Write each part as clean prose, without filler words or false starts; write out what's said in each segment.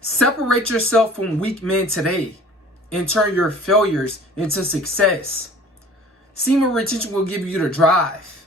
Separate yourself from weak men today and turn your failures into success. Semen retention will give you the drive.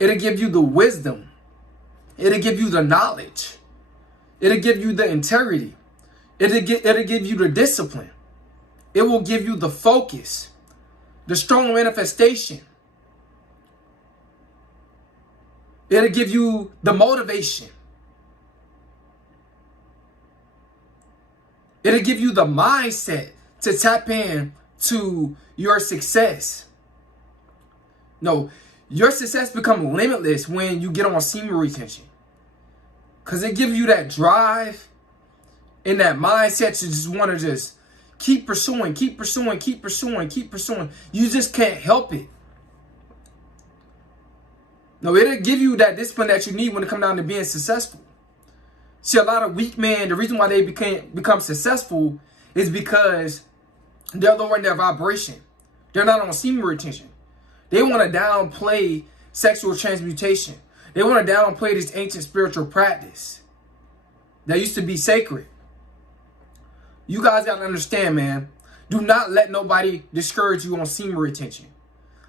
It'll give you the wisdom. It'll give you the knowledge. It'll give you the integrity. It'll give you the discipline. It will give you the focus, the strong manifestation. It'll give you the motivation. It'll give you the mindset to tap in to your success. No, your success becomes limitless when you get on semen retention. Because it gives you that drive and that mindset to just want to just keep pursuing, keep pursuing, keep pursuing, keep pursuing. You just can't help it. No, it'll give you that discipline that you need when it comes down to being successful. See, a lot of weak men, the reason why they become successful is because they're lowering their vibration. They're not on semen retention. They want to downplay sexual transmutation. They want to downplay this ancient spiritual practice that used to be sacred. You guys got to understand, man. Do not let nobody discourage you on semen retention.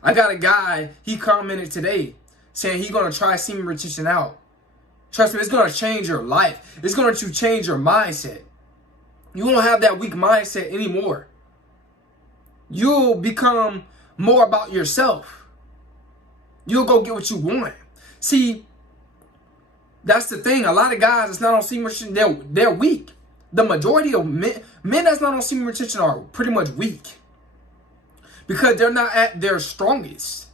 I got a guy, he commented today saying he's going to try semen retention out. Trust me, it's going to change your life. It's going to change your mindset. You won't have that weak mindset anymore. You'll become more about yourself. You'll go get what you want. See, that's the thing. A lot of guys that's not on semen retention, they're weak. The majority of men that's not on semen retention are pretty much weak. Because they're not at their strongest.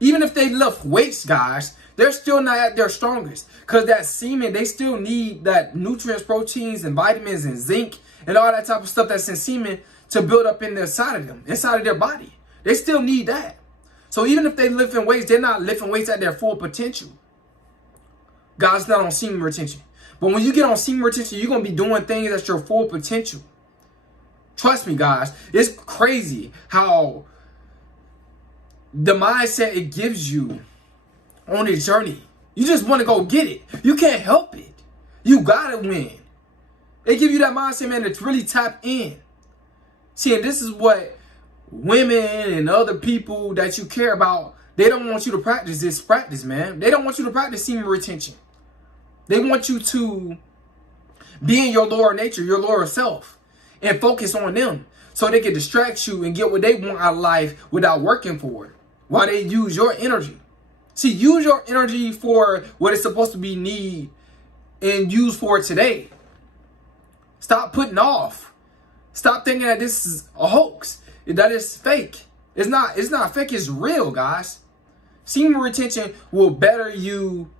Even if they lift weights, guys, they're still not at their strongest. Because that semen, they still need that nutrients, proteins, and vitamins, and zinc, and all that type of stuff that's in semen to build up in the side of them, inside of their body. They still need that. So even if they lifting weights, they're not lifting weights at their full potential. Guys not on semen retention. But when you get on semen retention, you're going to be doing things at your full potential. Trust me, guys. It's crazy how the mindset it gives you on this journey. You just want to go get it. You can't help it. You got to win. They give you that mindset, man, to really tap in. See, and this is what women and other people that you care about, they don't want you to practice this practice, man. They don't want you to practice semen retention. They want you to be in your lower nature, your lower self, and focus on them so they can distract you and get what they want out of life without working for it, while they use your energy. See, use your energy for what it's supposed to be need and use for it today. Stop putting off. Stop thinking that this is a hoax, that it's fake. It's not fake, it's real, guys. Semen retention will better you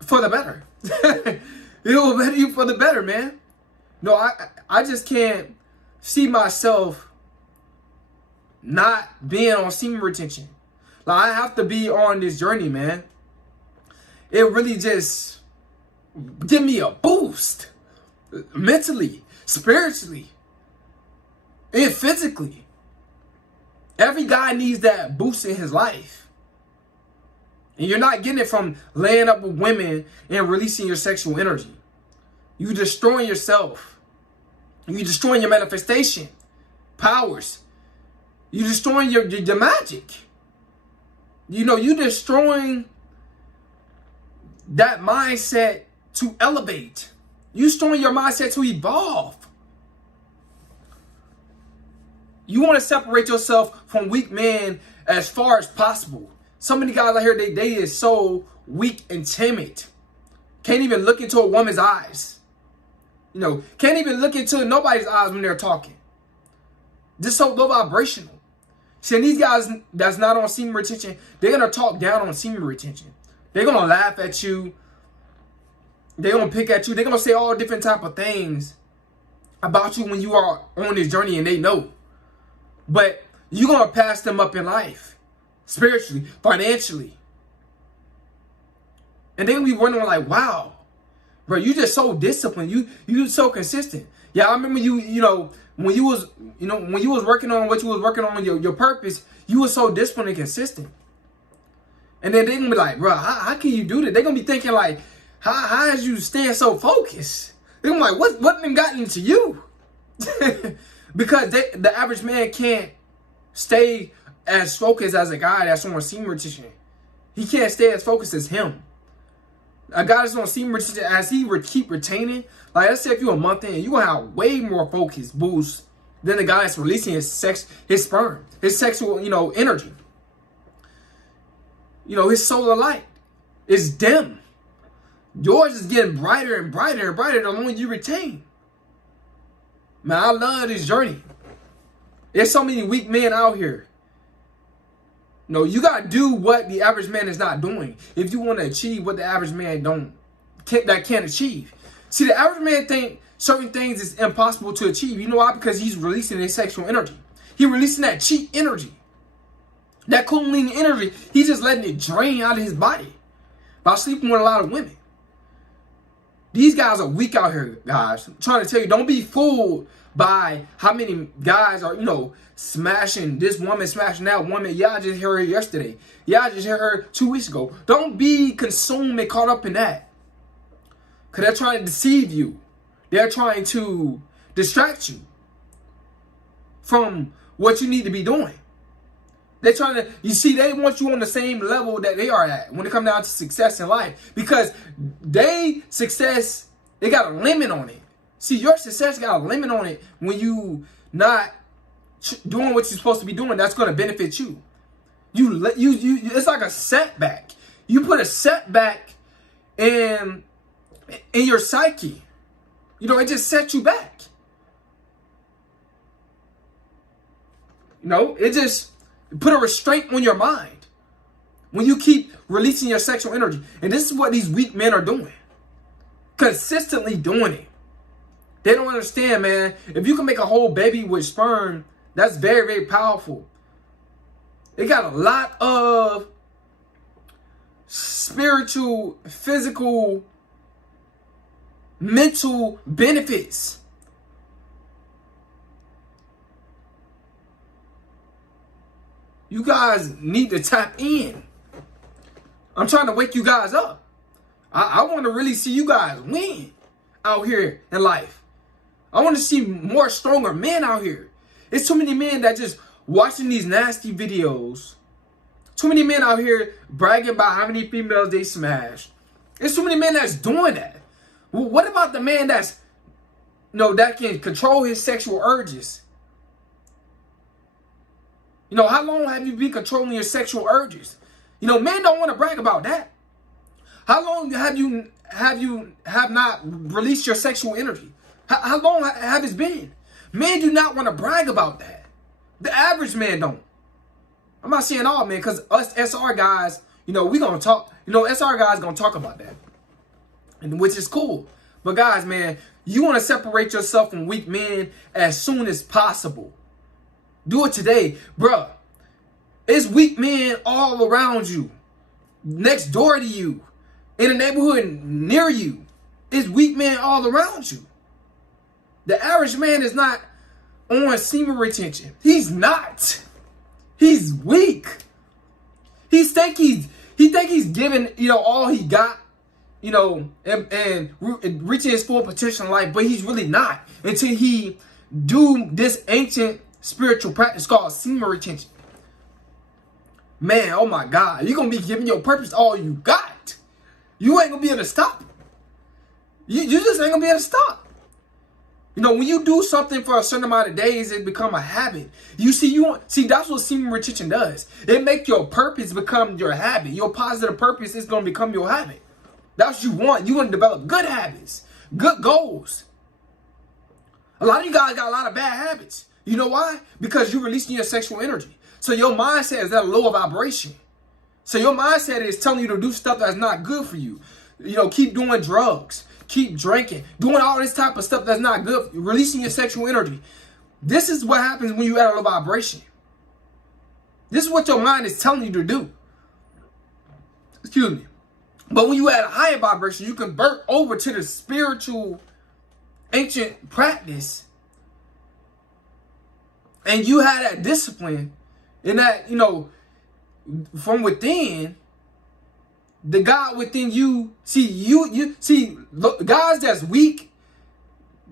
for the better. It will better you for the better, man. No, I just can't see myself not being on semen retention. Like, I have to be on this journey, man. It really just give me a boost. Mentally, spiritually, and physically. Every guy needs that boost in his life. And you're not getting it from laying up with women and releasing your sexual energy. You're destroying yourself. You're destroying your manifestation powers. You're destroying your magic. You know, you're destroying that mindset to elevate. You're destroying your mindset to evolve. You want to separate yourself from weak men as far as possible. So many guys out here, they is so weak and timid. Can't even look into a woman's eyes. You know, can't even look into nobody's eyes when they're talking. Just so low vibrational. See, these guys that's not on semen retention, they're going to talk down on semen retention. They're going to laugh at you. They're going to pick at you. They're going to say all different type of things about you when you are on this journey, and they know. But you're going to pass them up in life. Spiritually, financially. And they're going to be wondering like, wow, bro, you just so disciplined. You so consistent. Yeah, I remember when you was working on what you was working on, your purpose, you were so disciplined and consistent. And then they're going to be like, bro, how can you do that? They're going to be thinking like, How is you staying so focused? I'm like, what done gotten into you? Because the average man can't stay as focused as a guy that's on semen retention. He can't stay as focused as him. A guy that's on semen retention, as he keep retaining, like let's say if you're a month in, you're gonna have way more focus boost than the guy that's releasing his sperm, his sexual, energy. His solar light is dim. Yours is getting brighter and brighter and brighter the longer you retain. Man, I love this journey. There's so many weak men out here. You gotta do what the average man is not doing if you want to achieve what the average man can't achieve. See, the average man think certain things is impossible to achieve. You know why? Because he's releasing his sexual energy. He's releasing that cheat energy. That kundalini energy, he's just letting it drain out of his body by sleeping with a lot of women. These guys are weak out here, guys. I'm trying to tell you, don't be fooled by how many guys are, smashing this woman, smashing that woman. Yeah, I just heard her yesterday. Yeah, I just heard her 2 weeks ago. Don't be consumed and caught up in that. Because they're trying to deceive you. They're trying to distract you from what you need to be doing. They're trying to, they want you on the same level that they are at when it comes down to success in life. Because success, they got a limit on it. See, your success got a limit on it when you not doing what you're supposed to be doing. That's going to benefit you. It's like a setback. You put a setback in your psyche. It just sets you back. It just put a restraint on your mind when you keep releasing your sexual energy. And this is what these weak men are doing. Consistently doing it. They don't understand, man. If you can make a whole baby with sperm, that's very, very powerful. It got a lot of spiritual, physical, mental benefits. You guys need to tap in. I'm trying to wake you guys up. I want to really see you guys win out here in life. I want to see more stronger men out here. It's too many men that just watching these nasty videos. Too many men out here bragging about how many females they smashed. There's too many men that's doing that. Well, what about the man that can control his sexual urges? How long have you been controlling your sexual urges? Men don't want to brag about that. How long have you not released your sexual energy? How long have it been? Men do not want to brag about that. The average man don't. I'm not saying all men, because us SR guys, we gonna talk. SR guys gonna talk about that, which is cool. But guys, man, you want to separate yourself from weak men as soon as possible. Do it today, bruh. It's weak men all around you, next door to you, in the neighborhood near you. It's weak men all around you. The average man is not on semen retention. He's not. He's weak. He think he's giving all he got, and reaching his full potential in life, but he's really not until he do this ancient spiritual practice called semen retention. Man, oh my God, you're gonna be giving your purpose all you got. You ain't gonna be able to stop. You just ain't gonna be able to stop. When you do something for a certain amount of days, it become a habit. See, that's what semen retention does. It make your purpose become your habit. Your positive purpose is gonna become your habit. That's what you want. You want to develop good habits, good goals. A lot of you guys got a lot of bad habits. You know why? Because you're releasing your sexual energy. So your mindset is at a lower vibration. So your mindset is telling you to do stuff that's not good for you. Keep doing drugs. Keep drinking, doing all this type of stuff that's not good, releasing your sexual energy. This is what happens when you add a low vibration. This is what your mind is telling you to do. Excuse me. But when you add a higher vibration, you convert over to the spiritual, ancient practice. And you have that discipline and that, from within, the God within you, you see, look, guys that's weak,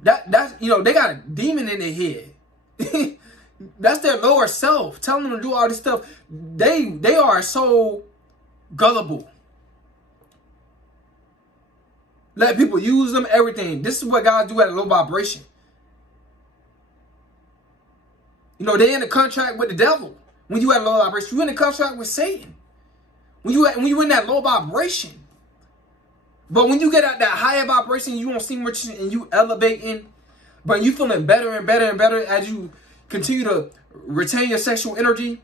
that's they got a demon in their head. That's their lower self telling them to do all this stuff. They are so gullible. Let people use them, everything. This is what guys do at a low vibration. They in a contract with the devil. When you at a low vibration, you in a contract with Satan. When you in that low vibration. But when you get at that higher vibration, you won't seem rich and you elevating, but you feeling better and better and better as you continue to retain your sexual energy.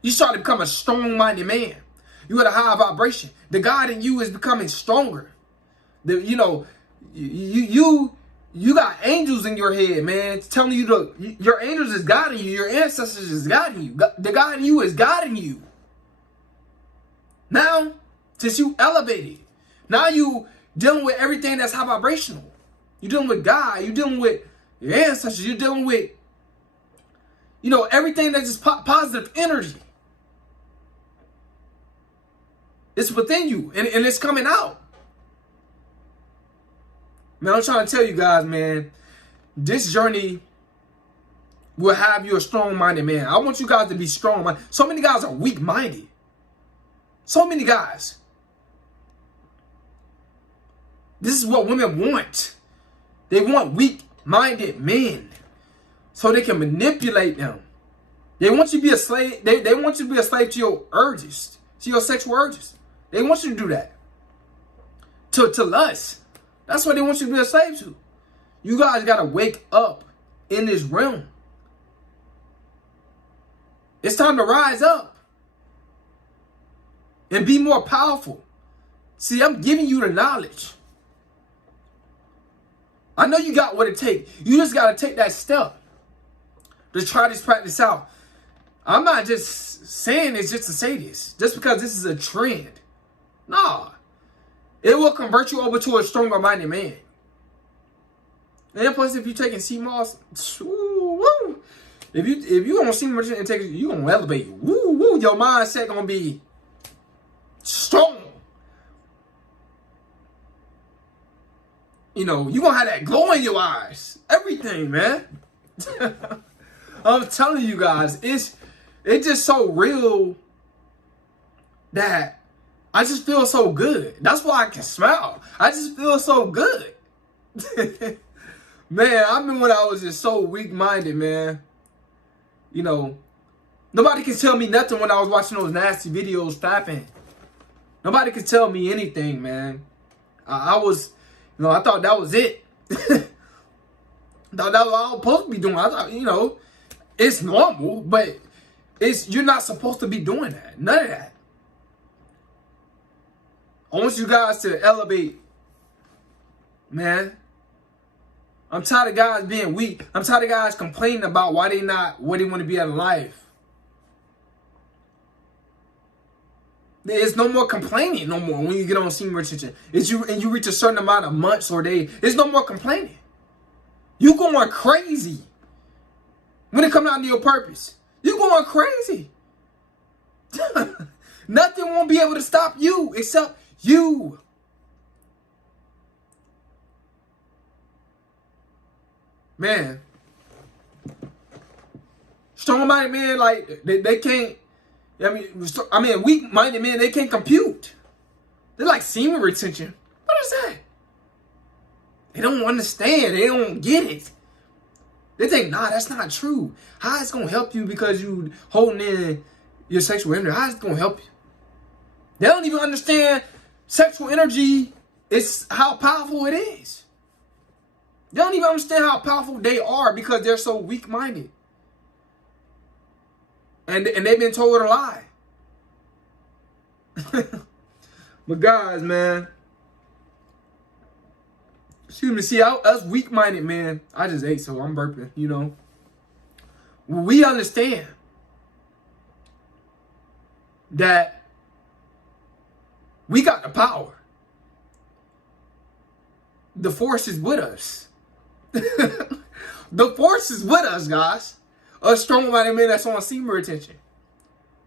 You start to become a strong-minded man. You at a higher vibration. The God in you is becoming stronger. You got angels in your head, man, telling you your angels is guiding you. Your ancestors is guiding you. The God in you is guiding you. Now, since you elevated, now you dealing with everything that's high vibrational. You're dealing with God. You're dealing with your ancestors. You're dealing with, everything that's just positive energy. It's within you, and it's coming out. Man, I'm trying to tell you guys, man, this journey will have you a strong-minded man. I want you guys to be strong-minded. So many guys are weak-minded. So many guys. This is what women want. They want weak-minded men so they can manipulate them. They want you to be a slave. They want you to be a slave to your urges, to your sexual urges. They want you to do that. To lust. That's what they want you to be a slave to. You guys got to wake up in this realm. It's time to rise up and be more powerful. See, I'm giving you the knowledge. I know you got what it takes. You just got to take that step to try this practice out. I'm not just saying this just to say this, just because this is a trend. Nah. It will convert you over to a stronger minded man. And then plus, if you're taking sea moss, if you gonna see merchant and take it, you gonna elevate. Your mindset gonna be strong. You gonna have that glow in your eyes. Everything, man. I'm telling you guys, it's just so real that I just feel so good. That's why I can smile. I just feel so good. Man, I remember when I was just so weak-minded, man. Nobody can tell me nothing when I was watching those nasty videos fapping. Nobody could tell me anything, man. I was, I thought that was it. Thought that was all I was supposed to be doing. I thought, it's normal, but you're not supposed to be doing that. None of that. I want you guys to elevate, man. I'm tired of guys being weak. I'm tired of guys complaining about why they not where they want to be out of life. There's no more complaining no more when you get on senior retention. You reach a certain amount of months or days. There's no more complaining. You going crazy when it comes down to your purpose. You going crazy. Nothing won't be able to stop you except you. Man. Strong-minded men, like, they can't, weak-minded men, they can't compute. They're like semen retention. What is that? They don't understand. They don't get it. They think, nah, that's not true. How it's going to help you because you holding in your sexual energy? How it's going to help you? They don't even understand sexual energy is how powerful it is. They don't even understand how powerful they are because they're so weak-minded. And they've been told a lie. But guys, man. Excuse me. See, us weak-minded, man. I just ate, so I'm burping, We understand that we got the power. The force is with us. The force is with us, guys. A strong-minded man that's on semen retention.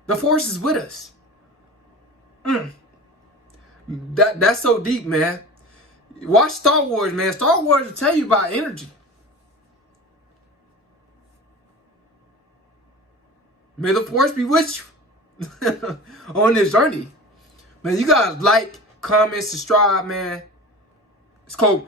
The force is with us. That's so deep, man. Watch Star Wars, man. Star Wars will tell you about energy. May the force be with you on this journey. Man, you guys like, comment, subscribe, man. It's cool.